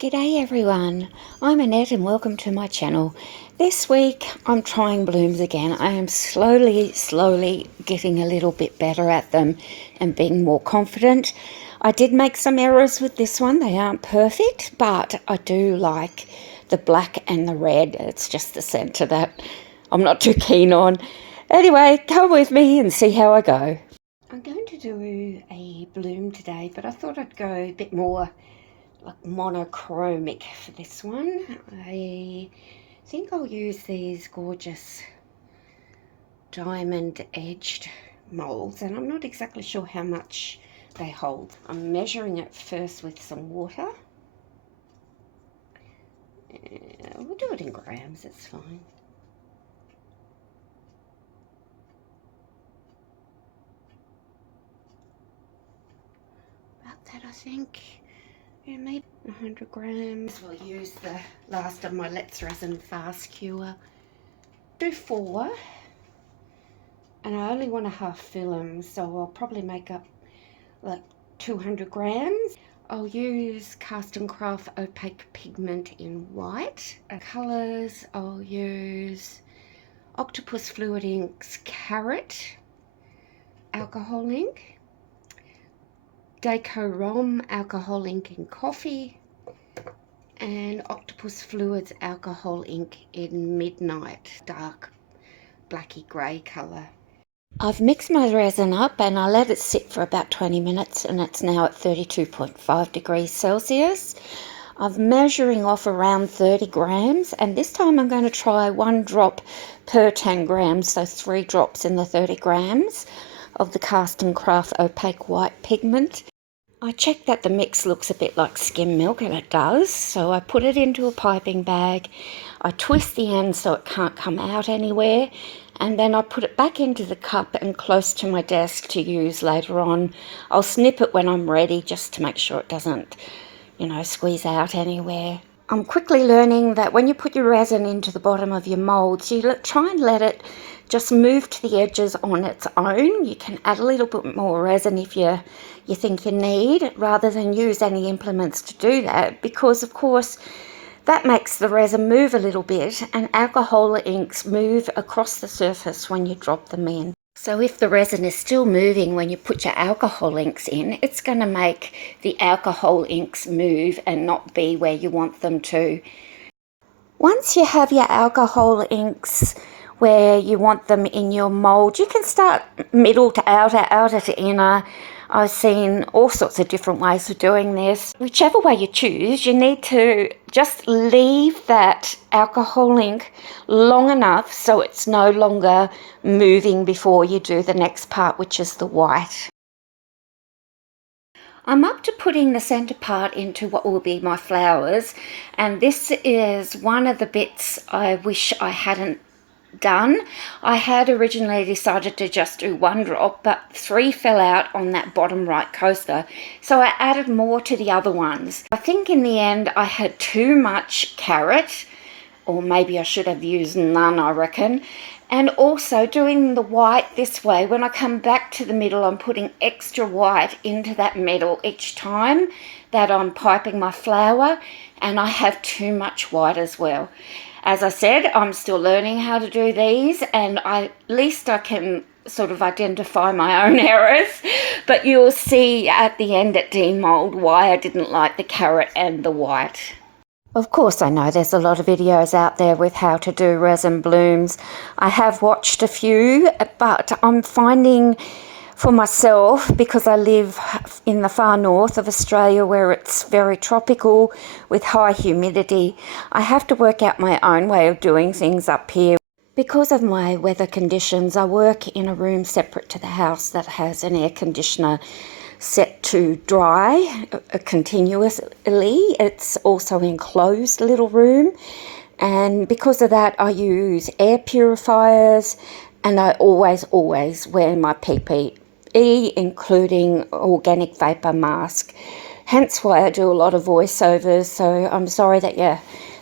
G'day everyone, I'm Annette and welcome to my channel. This week I'm trying blooms again. I am slowly getting a little bit better at them and being more confident. I did make some errors with this one. They aren't perfect, but I do like the black and the red. It's just the centre that I'm not too keen on. Anyway, come with me and see how I go. I'm going to do a bloom today, but I thought I'd go a bit more like monochromic for this one. I think I'll use these gorgeous diamond edged molds, and I'm not exactly sure how much they hold. I'm measuring it first with some water. We'll do it in grams, it's fine. About that, I think. Yeah, maybe 100 grams. We'll use the last of my Red Resin Fast Cure. Do 4, and I only want to half fill them, so I'll probably make up like 200 grams. I'll use Cast and Craft Opaque Pigment in white. Colours, I'll use Octopus Fluid Inks Carrot, Alcohol Ink, Deco Rom Alcohol Ink in Coffee, and Octopus Fluids Alcohol Ink in Midnight, dark blacky grey colour. I've mixed my resin up and I let it sit for about 20 minutes and it's now at 32.5 degrees Celsius. I'm measuring off around 30 grams, and this time I'm going to try 1 drop per 10 grams, so 3 drops in the 30 grams of the Cast and Craft Opaque White Pigment. I checked that the mix looks a bit like skim milk, and it does, so I put it into a piping bag. I twist the end so it can't come out anywhere, and then I put it back into the cup and close to my desk to use later on. I'll snip it when I'm ready just to make sure it doesn't, squeeze out anywhere. I'm quickly learning that when you put your resin into the bottom of your molds, you try and let it just move to the edges on its own. You can add a little bit more resin if you think you need, rather than use any implements to do that, because of course that makes the resin move a little bit, and alcohol inks move across the surface when you drop them in. So if the resin is still moving when you put your alcohol inks in, it's going to make the alcohol inks move and not be where you want them to. Once you have your alcohol inks where you want them in your mold, you can start middle to outer to inner. I've seen all sorts of different ways of doing this. Whichever way you choose, you need to just leave that alcohol ink long enough so it's no longer moving before you do the next part, which is the white. I'm up to putting the centre part into what will be my flowers, and this is one of the bits I wish I hadn't done. I had originally decided to just do 1 drop, but 3 fell out on that bottom right coaster, so I added more to the other ones. I think in the end I had too much carrot, or maybe I should have used none, I reckon. And also doing the white this way, when I come back to the middle, I'm putting extra white into that middle each time that I'm piping my flower, and I have too much white as well. As I said, I'm still learning how to do these, and at least I can sort of identify my own errors, but you'll see at the end at demold why I didn't like the carrot and the white. Of course, I know there's a lot of videos out there with how to do resin blooms. I have watched a few, but I'm finding for myself, because I live in the far north of Australia where it's very tropical with high humidity, I have to work out my own way of doing things up here. Because of my weather conditions, I work in a room separate to the house that has an air conditioner set to dry continuously. It's also an enclosed little room, and because of that I use air purifiers, and I always wear my PPE, including organic vapor mask. Hence why I do a lot of voiceovers, so I'm sorry that you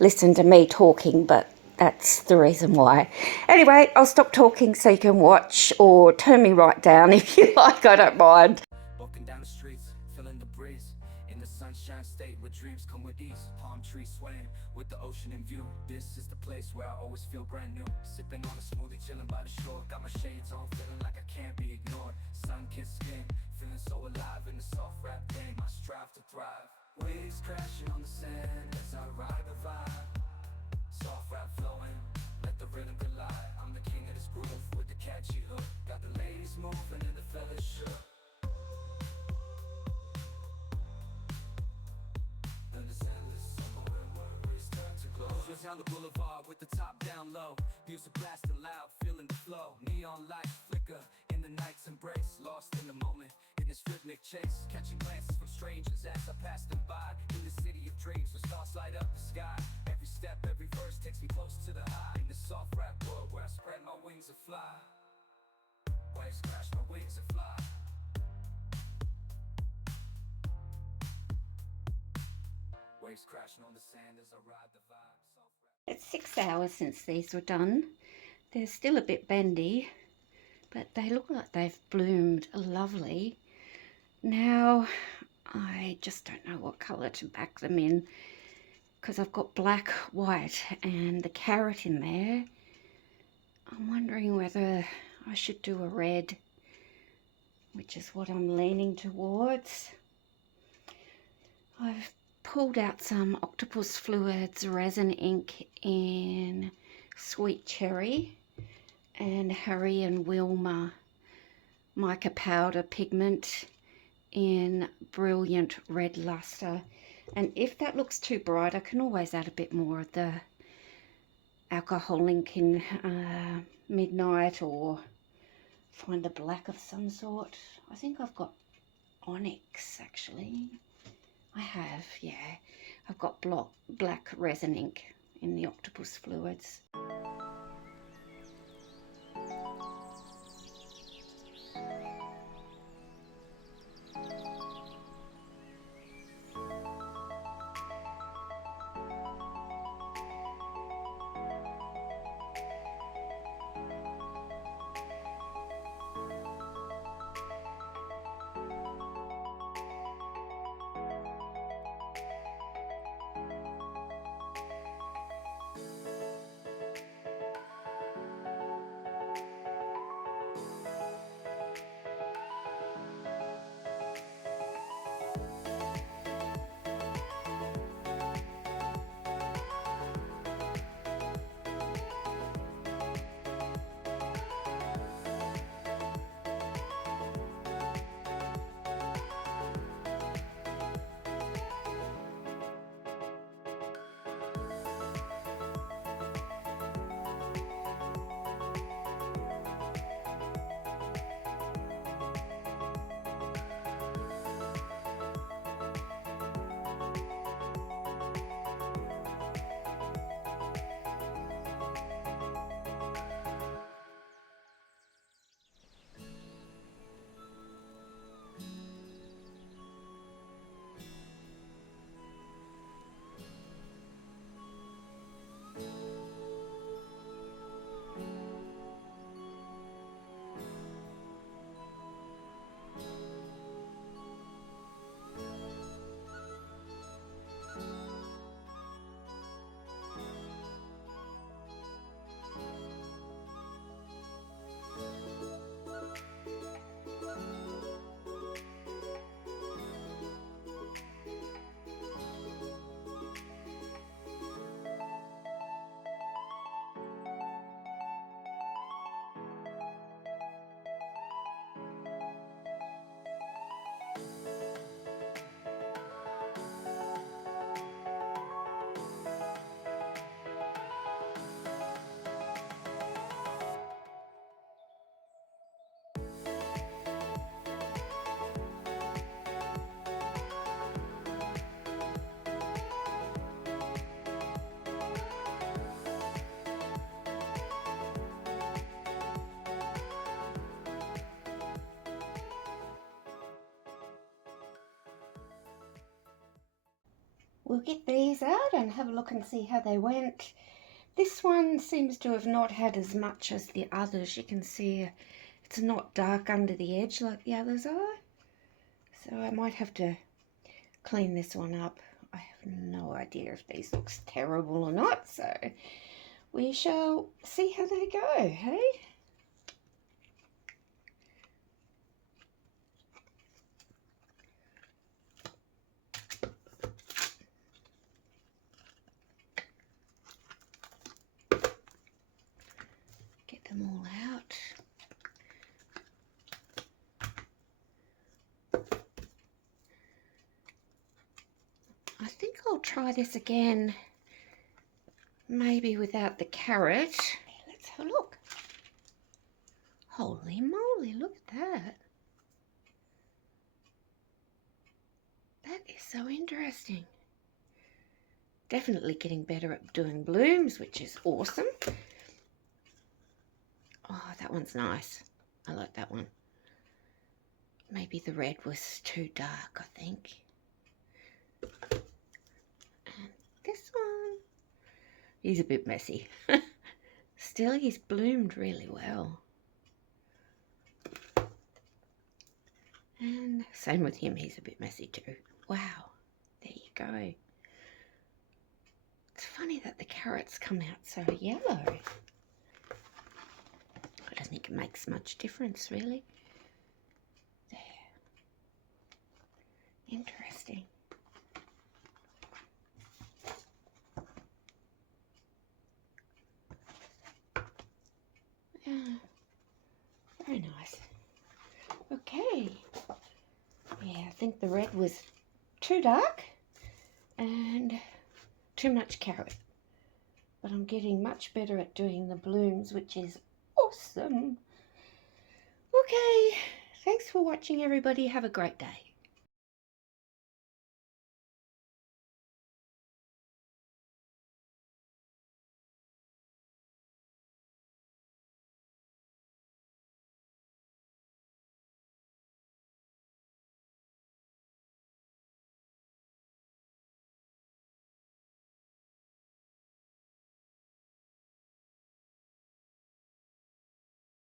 listen to me talking, but that's the reason why. Anyway, I'll stop talking so you can watch, or turn me right down if you like, I don't mind. Walking down the streets, feeling the breeze, in the sunshine state where dreams come with ease. breeze, palm trees swaying with the ocean in view. This is the place where I always feel brand new. Sipping on a smoothie, chilling by the shore. Got my shades on, feeling like I can't be ignored. Sun-kissed skin, feeling so alive in the soft rap game. I strive to thrive. Waves crashing on the sand as I ride the vibe. Soft rap flowing, let the rhythm collide. I'm the king of this groove with the catchy hook. Got the ladies moving and the fellas shook. Just down the boulevard with the top down low. Music blasting loud, feeling the flow. Neon lights flicker in the night's embrace. Lost in the moment, in this rhythmic chase. Catching glances from strangers as I pass them by. In the city of dreams, where stars light up the sky. Every step, every verse takes me close to the high. In this soft rap world where I spread my wings and fly. Waves crash, my wings and fly. Waves crashing on the sand as I ride the vibe. It's 6 hours since these were done. They're still a bit bendy, but they look like they've bloomed lovely. Now, I just don't know what colour to back them in, because I've got black, white and the carrot in there. I'm wondering whether I should do a red, which is what I'm leaning towards. I've pulled out some Octopus Fluids resin ink in Sweet Cherry and Harry and Wilma mica powder pigment in Brilliant Red Luster. And if that looks too bright, I can always add a bit more of the alcohol ink in Midnight, or find a black of some sort. I think I've got onyx actually. I have, yeah. I've got black resin ink in the Octopus Fluids. We'll get these out and have a look and see how they went. This one seems to have not had as much as the others. You can see it's not dark under the edge like the others are. So I might have to clean this one up. I have no idea if these looks terrible or not, so we shall see how they go, hey? Get them all out. I think I'll try this again, maybe without the carrot. Let's have a look. Holy moly, look at that. That is so interesting. Definitely getting better at doing blooms, which is awesome. Oh, that one's nice. I like that one. Maybe the red was too dark, I think. And this one, he's a bit messy. Still, he's bloomed really well. And same with him, he's a bit messy too. Wow, there you go. It's funny that the carrots come out so yellow. I don't think it makes much difference, really. There. Interesting. Yeah, very nice. Okay. Yeah, I think the red was too dark and too much carrot. But I'm getting much better at doing the blooms, which is awesome. Okay, thanks for watching, everybody. Have a great day.